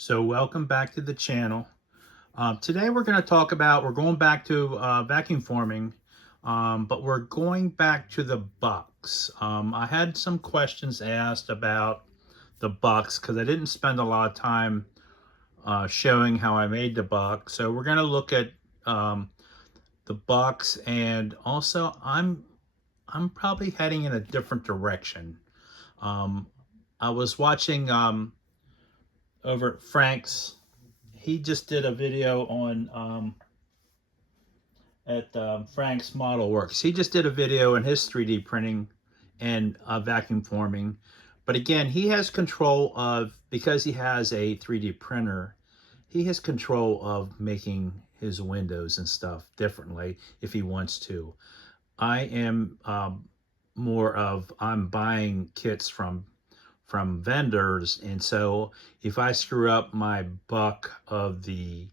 So welcome back to the channel. Today we're going to talk about, we're going back to vacuum forming, but we're going back to the bucks. I had some questions asked about the bucks because I didn't spend a lot of time showing how I made the buck. So we're going to look at the bucks, and also I'm probably heading in a different direction. Um, I was watching over at Frank's. He just did a video on Frank's Model Works. He just did a video in his 3D printing and vacuum forming. But again, he has control of, because he has a 3D printer, he has control of making his windows and stuff differently if he wants to. I am more of, I'm buying kits from vendors, and so if I screw up my buck of the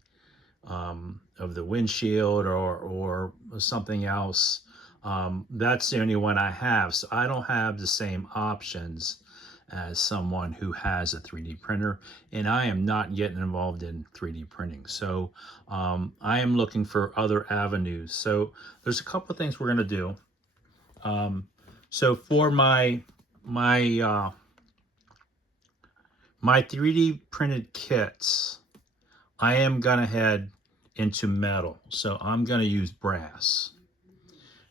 windshield or something else, that's the only one I have. So I don't have the same options as someone who has a 3D printer, and I am not getting involved in 3D printing. So I am looking for other avenues. So there's a couple of things we're going to do. So for my 3D printed kits, I am gonna head into metal. So I'm gonna use brass.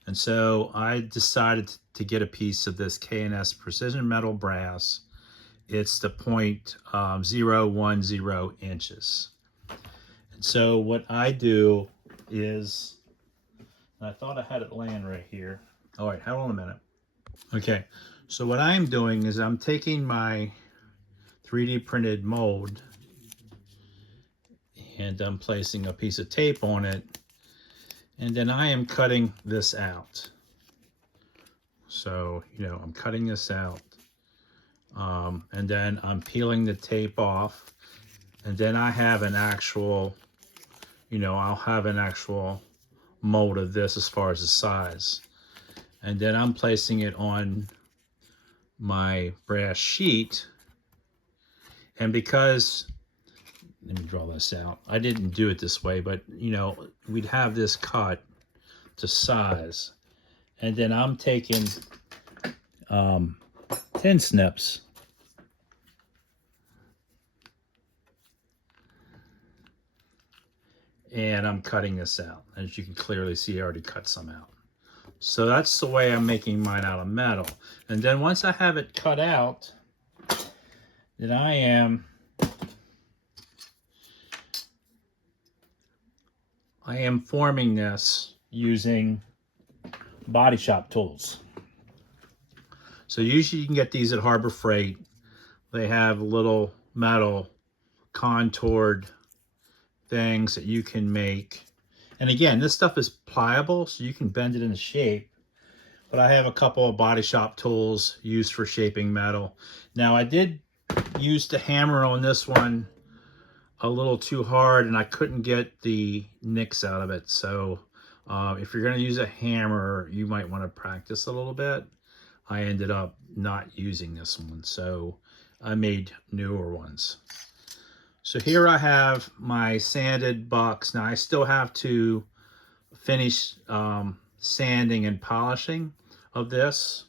And so I decided to get a piece of this K&S precision metal brass. It's the 0.010 inches. And so what I do is, I thought I had it laying right here. All right, hold on a minute. Okay, so what I'm doing is I'm taking my 3D printed mold and I'm placing a piece of tape on it, and then I am cutting this out. So, I'm cutting this out, and then I'm peeling the tape off, and then I have an actual, I'll have an actual mold of this as far as the size, and then I'm placing it on my brass sheet. And because, let me draw this out. I didn't do it this way, but we'd have this cut to size. And then I'm taking tin snips and I'm cutting this out. As you can clearly see, I already cut some out. So that's the way I'm making mine out of metal. And then once I have it cut out, then I am forming this using body shop tools. So usually you can get these at Harbor Freight. They have little metal contoured things that you can make. And again, this stuff is pliable, so you can bend it into shape. But I have a couple of body shop tools used for shaping metal. Now I did use the hammer on this one a little too hard, and I couldn't get the nicks out of it. So if you're going to use a hammer, you might want to practice a little bit. I ended up not using this one, so I made newer ones. So here I have my sanded bucks. Now I still have to finish sanding and polishing of this,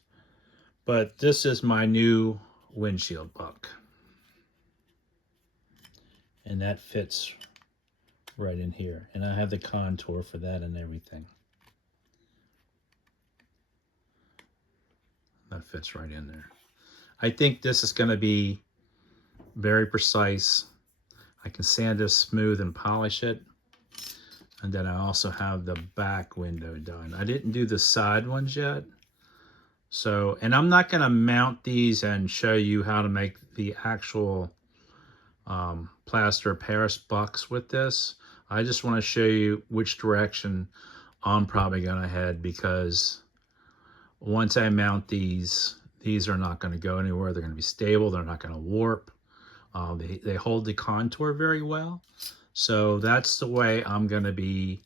but this is my new windshield buck. And that fits right in here. And I have the contour for that and everything. That fits right in there. I think this is going to be very precise. I can sand this smooth and polish it. And then I also have the back window done. I didn't do the side ones yet. So, and I'm not going to mount these and show you how to make the actual plaster Paris bucks with this. I just want to show you which direction I'm probably going to head, because once I mount these are not going to go anywhere. They're going to be stable. They're not going to warp. They hold the contour very well. So that's the way I'm going to be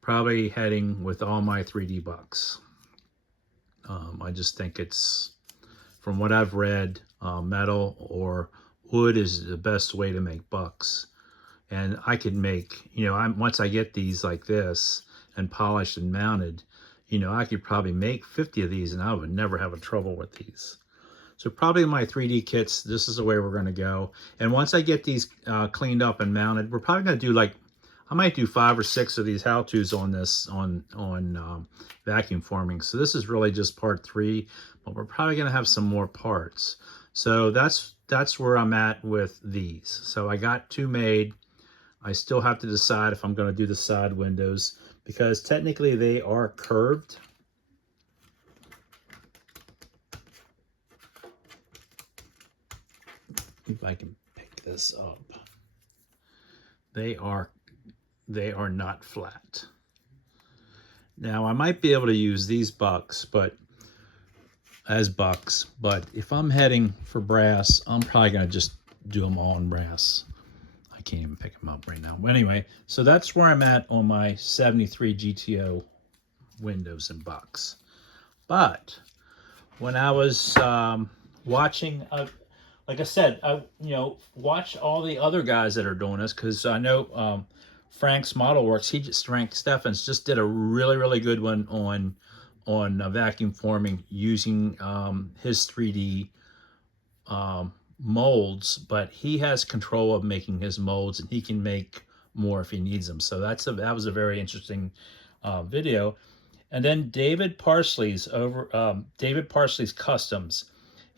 probably heading with all my 3D bucks. I just think it's, from what I've read, metal or wood is the best way to make bucks. And I could make, once I get these like this and polished and mounted, I could probably make 50 of these and I would never have a trouble with these. So probably my 3D kits, this is the way we're going to go. And once I get these cleaned up and mounted, we're probably going to do like, I might do 5 or 6 of these how-tos on this, on vacuum forming. So this is really just part 3, but we're probably going to have some more parts. So that's where I'm at with these. So I got 2 made. I still have to decide if I'm going to do the side windows because technically they are curved. If I can pick this up, they are not flat. Now I might be able to use these bucks, but if I'm heading for brass, I'm probably gonna just do them all in brass. I can't even pick them up right now. But anyway, so that's where I'm at on my 73 GTO windows and bucks. But when I was watching, like I said, I watch all the other guys that are doing this because I know Frank's Model Works. Frank Steffens just did a really good one on vacuum forming using his 3D molds, but he has control of making his molds and he can make more if he needs them. So that was a very interesting video. And then David Parsley's Customs.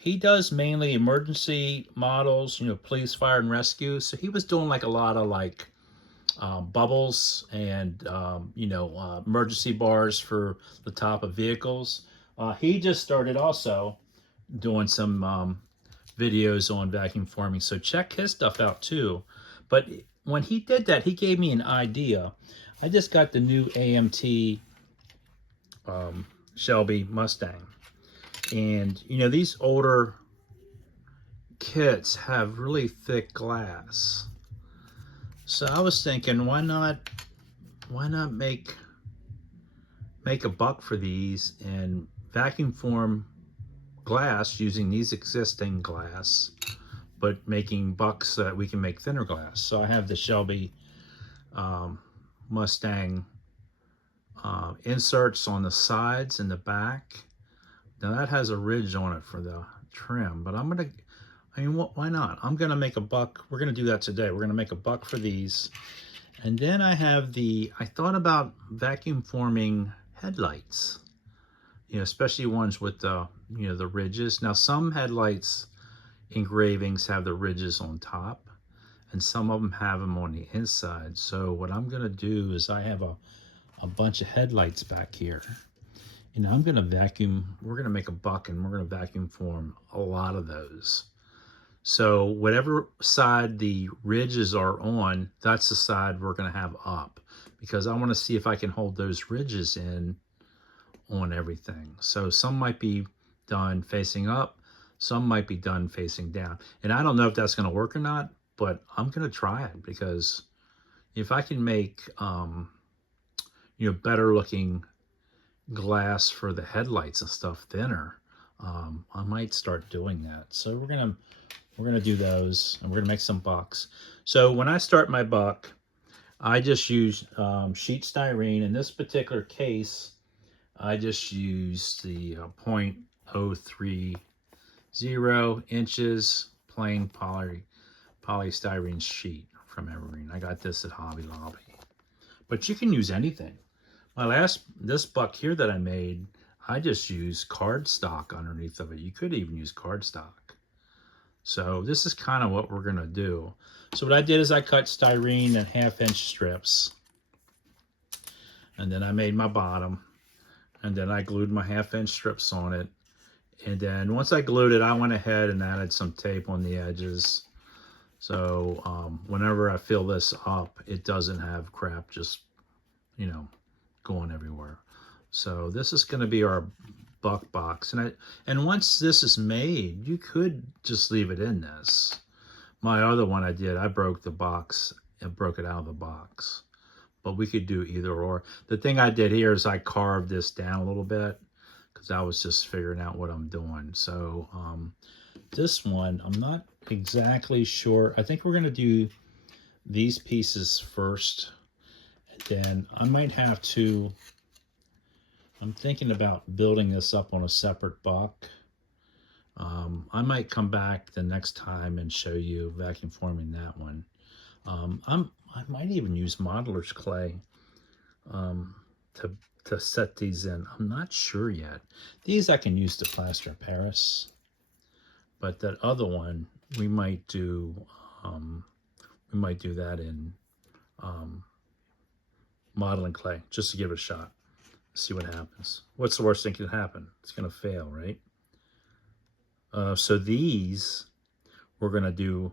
He does mainly emergency models, police, fire, and rescue. So he was doing like a lot of like bubbles and emergency bars for the top of vehicles. He just started also doing some videos on vacuum forming, so check his stuff out too. But when he did that, he gave me an idea. I just got the new AMT Shelby Mustang, and these older kits have really thick glass. So I was thinking, why not make a buck for these and vacuum form glass using these existing glass, but making bucks so that we can make thinner glass. So I have the Shelby Mustang inserts on the sides and the back. Now that has a ridge on it for the trim, but why not? I'm gonna make a buck. We're gonna do that today. We're gonna make a buck for these. And then I thought about vacuum forming headlights, especially ones with the ridges. Now some headlights engravings have the ridges on top and some of them have them on the inside. So what I'm gonna do is I have a bunch of headlights back here. And we're gonna make a buck and we're gonna vacuum form a lot of those. So whatever side the ridges are on, that's the side we're gonna have up, because I wanna see if I can hold those ridges in on everything. So some might be done facing up, some might be done facing down. And I don't know if that's gonna work or not, but I'm gonna try it, because if I can make better looking glass for the headlights and stuff thinner, I might start doing that. So we're gonna do those, and we're gonna make some bucks. So when I start my buck, I just use sheet styrene. In this particular case, I just use the 0.030 inches plain polystyrene sheet from Evergreen. I got this at Hobby Lobby, but you can use anything. This buck here that I made, I just used cardstock underneath of it. You could even use cardstock. So this is kind of what we're gonna do. So what I did is I cut styrene in 1/2-inch strips, and then I made my bottom, and then I glued my 1/2-inch strips on it. And then once I glued it, I went ahead and added some tape on the edges. So whenever I fill this up, it doesn't have crap just, going everywhere. So this is going to be our buck box. And once this is made, you could just leave it in this. My other one I broke the box and broke it out of the box. But we could do either or. The thing I did here is I carved this down a little bit, because I was just figuring out what I'm doing. So this one, I'm not exactly sure. I think we're going to do these pieces first. And then I might have to, I'm thinking about building this up on a separate buck. I might come back the next time and show you vacuum forming that one. I might even use modeler's clay to set these in. I'm not sure yet. These I can use to plaster Paris, but that other one we might do that in modeling clay just to give it a shot. See what happens. What's the worst thing that can happen? It's going to fail, right? So these we're going to do.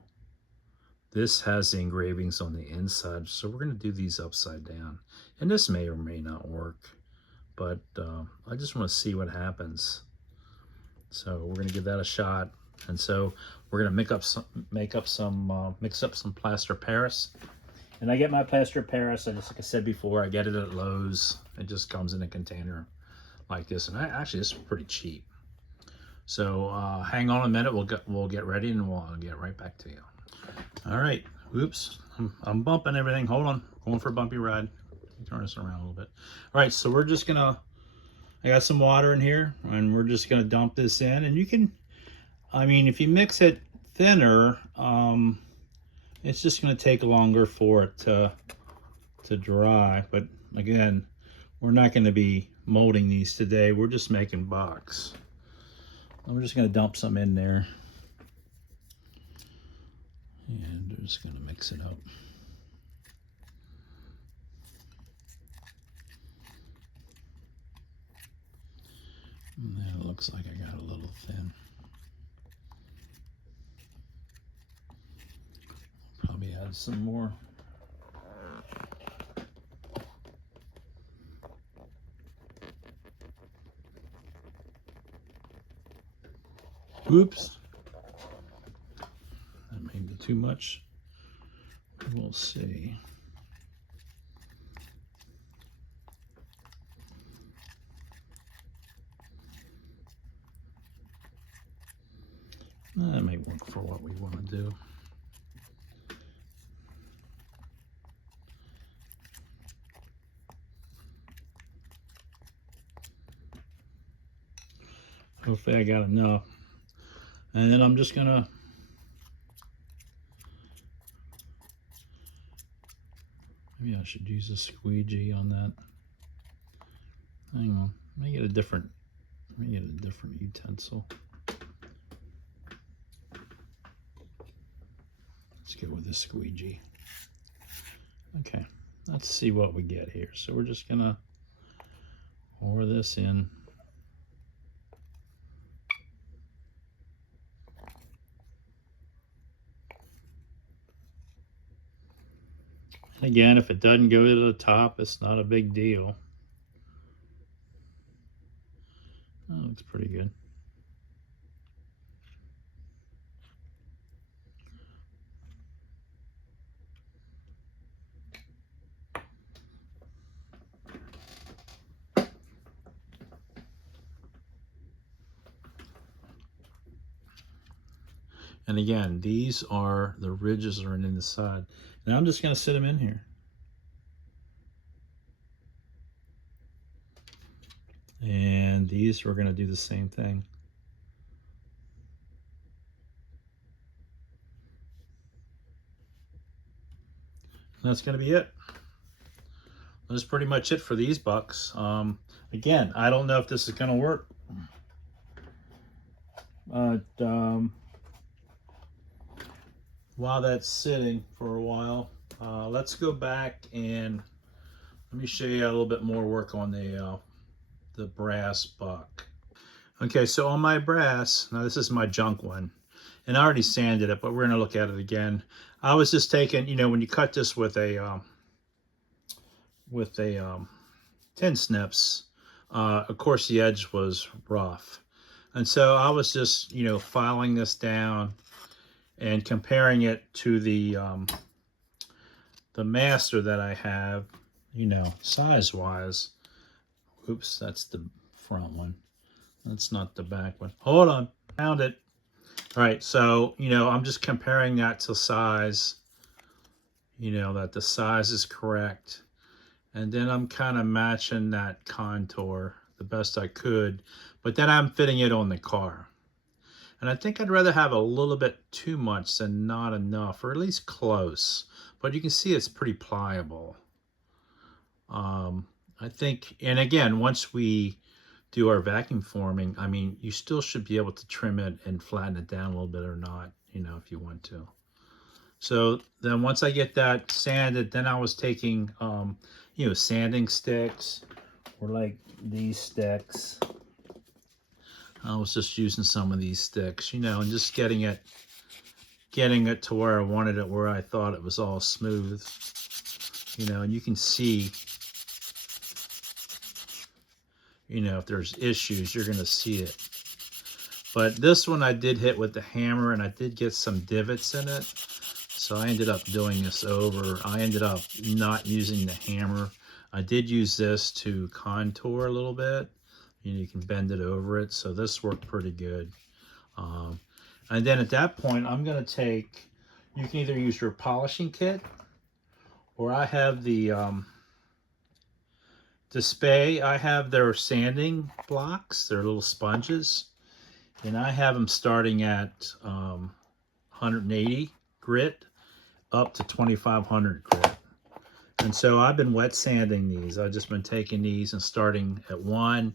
This has the engravings on the inside, so we're going to do these upside down. And this may or may not work, but I just want to see what happens. So we're going to give that a shot. And so we're going to mix up some plaster Paris. And I get my plaster Paris, and just like I said before, I get it at Lowe's. It just comes in a container like this, and actually this is pretty cheap. So hang on a minute. We'll get ready, and we'll get right back to you. All right. Oops. I'm bumping everything. Hold on. Going for a bumpy ride. Turn this around a little bit. All right. So we're just gonna. I got some water in here, and we're just gonna dump this in. And you can. I mean, if you mix it thinner, it's just gonna take longer for it to dry. But again, we're not going to be molding these today. We're just making box. I'm just going to dump some in there. And we're just going to mix it up. And then it looks like I got a little thin. Probably add some more. Oops. That may be too much. We'll see. That may work for what we want to do. Hopefully I got enough. And then I'm just gonna maybe I should use a squeegee on that. Hang on. Let me get a different utensil. Let's go with a squeegee. Okay, let's see what we get here. So we're just gonna pour this in. And again, if it doesn't go to the top, it's not a big deal. That looks pretty good. And again, these are the ridges are in the side. Now I'm just going to sit them in here. And these we're going to do the same thing. And that's going to be it. That's pretty much it for these bucks. Again, I don't know if this is going to work. But while that's sitting for a while, let's go back and let me show you a little bit more work on the brass buck. Okay, so on my brass, now this is my junk one, and I already sanded it, but we're gonna look at it again. I was just taking, you know, when you cut this with a tin snips, of course the edge was rough, and so I was just, you know, filing this down and comparing it to the master that I have, you know, size-wise. Oops, that's the front one. That's not the back one. Hold on, found it. All right, so, I'm just comparing that to size, that the size is correct. And then I'm kind of matching that contour the best I could. But then I'm fitting it on the car. And I think I'd rather have a little bit too much than not enough, or at least close. But you can see it's pretty pliable. I think, and again, once we do our vacuum forming, I mean, you still should be able to trim it and flatten it down a little bit or not, if you want to. So then once I get that sanded, then I was taking, sanding sticks, or like these sticks. I was just using some of these sticks, and just getting it to where I wanted it, where I thought it was all smooth, and you can see, if there's issues, you're going to see it. But this one I did hit with the hammer, and I did get some divots in it. So I ended up doing this over. I ended up not using the hammer. I did use this to contour a little bit. You can bend it over it. So this worked pretty good. And then at that point, I'm going to take, you can either use your polishing kit, or I have the Spay. I have their sanding blocks, their little sponges. And I have them starting at 180 grit up to 2500 grit. And so I've been wet sanding these. I've just been taking these and starting at 1.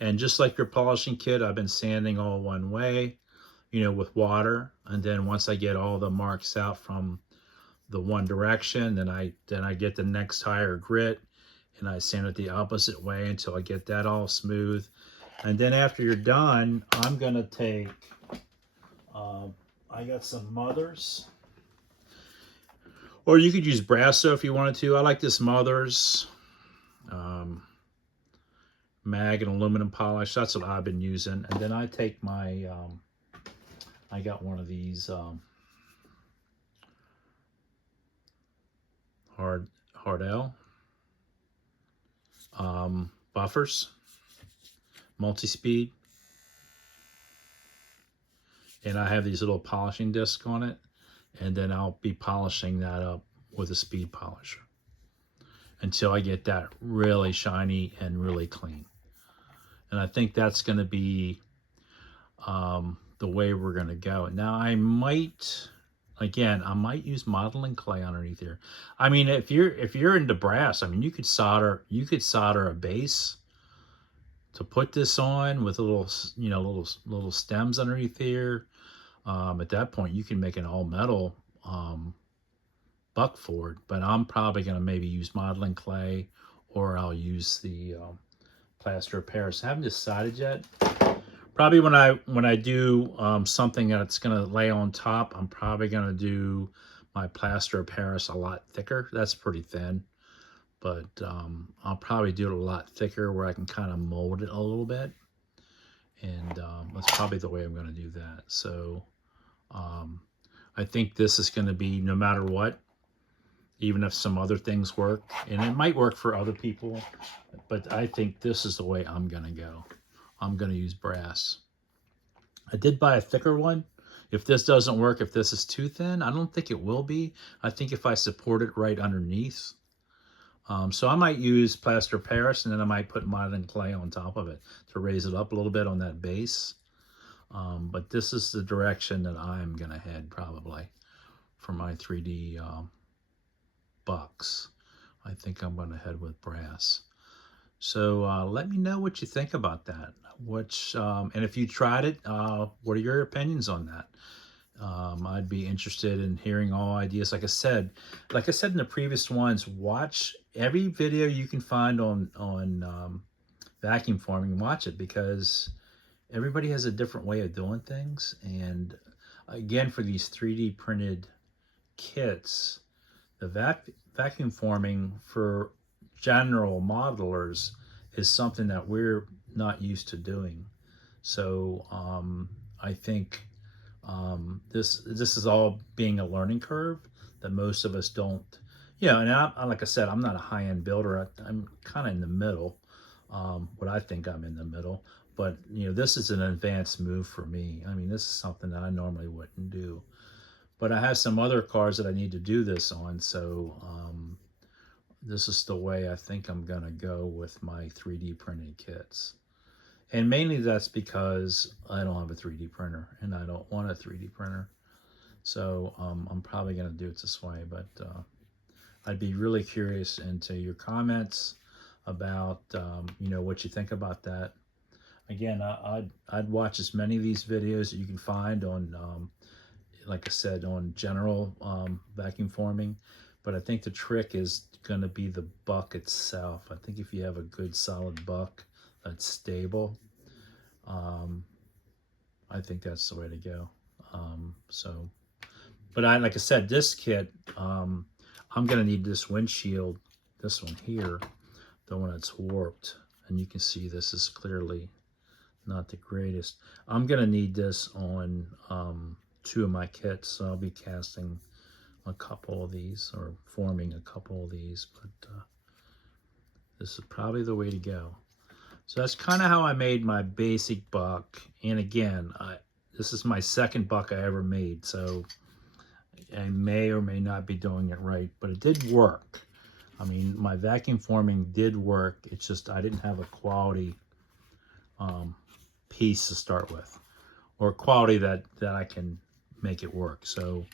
And just like your polishing kit, I've been sanding all one way, with water. And then once I get all the marks out from the one direction, then I get the next higher grit, and I sand it the opposite way until I get that all smooth. And then after you're done, I'm going to take, I got some Mothers. Or you could use Brasso if you wanted to. I like this Mothers mag and aluminum polish. That's what I've been using. And then I take my, I got one of these Hardell buffers, multi-speed. And I have these little polishing discs on it. And then I'll be polishing that up with a speed polisher until I get that really shiny and really clean. And I think that's going to be the way we're going to go. Now I might use modeling clay underneath here. I mean, if you're into brass, I mean, you could solder a base to put this on with little stems underneath here. At that point, you can make an all metal buckboard, but I'm probably going to maybe use modeling clay, or I'll use the plaster of Paris. I haven't decided yet. Probably when I do something that's going to lay on top, I'm probably going to do my plaster of Paris a lot thicker. That's pretty thin, but I'll probably do it a lot thicker where I can kind of mold it a little bit. And that's probably the way I'm going to do that. So I think this is going to be, no matter what, even if some other things work, and it might work for other people, but I think this is the way I'm going to go. I'm going to use brass. I did buy a thicker one. If this doesn't work, if this is too thin, I don't think it will be. I think if I support it right underneath. So I might use plaster of Paris, and then I might put modeling clay on top of it to raise it up a little bit on that base. But this is the direction that I'm going to head probably for my 3D bucks. I think I'm going to head with brass. So let me know what you think about that. And if you tried it, what are your opinions on that? I'd be interested in hearing all ideas. Like I said in the previous ones, watch every video you can find on vacuum forming. Watch it, because everybody has a different way of doing things. And again, for these 3D printed kits, the vacuum forming for general modelers is something that we're not used to doing. So I think this is all being a learning curve that most of us don't. And like I said, I'm not a high-end builder. I'm kind of in the middle. What I think I'm in the middle. But, you know, this is an advanced move for me. I mean, this is something that I normally wouldn't do. But I have some other cars that I need to do this on, so this is the way I think I'm going to go with my 3D printing kits. And mainly that's because I don't have a 3D printer, and I don't want a 3D printer. So I'm probably going to do it this way, but I'd be really curious into your comments about, you know, what you think about that. Again, I'd watch as many of these videos that you can find on, like I said, on general vacuum forming. But I think the trick is going to be the buck itself. I think if you have a good solid buck that's stable, I think that's the way to go. But like I said, this kit, I'm going to need this windshield, this one here, the one that's warped. And you can see this is clearly not the greatest. I'm going to need this on 2 of my kits. So I'll be casting a couple of these, or forming a couple of these. But this is probably the way to go. So that's kind of how I made my basic buck. And again, this is my second buck I ever made. So I may or may not be doing it right, but it did work. I mean, my vacuum forming did work. It's just I didn't have a quality piece to start with, or quality that I can make it work. So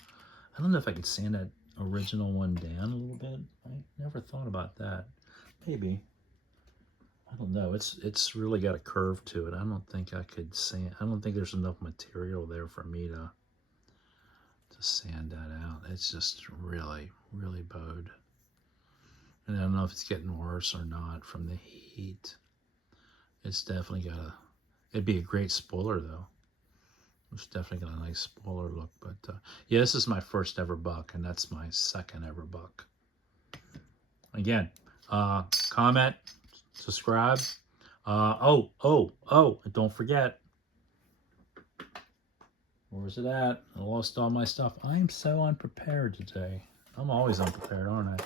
I don't know if I could sand that original one down a little bit. I never thought about that. Maybe. I don't know. It's really got a curve to it. I don't think I could sand. I don't think there's enough material there for me to sand that out. It's just really, really bowed. And I don't know if it's getting worse or not from the heat. It's definitely got a, it'd be a great spoiler though. It's definitely got a nice spoiler look. But yeah, this is my first ever buck, and that's my second ever buck. Again, comment, subscribe. Oh, don't forget. Where's it at? I lost all my stuff. I am so unprepared today. I'm always unprepared, aren't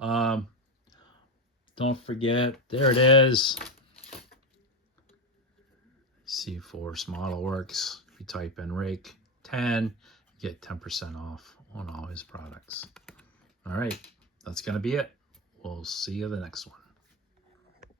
I? Don't forget, there it is. C4 Model Works. If you type in Rake 10, you get 10% off on all his products. All right, that's going to be it. We'll see you the next one.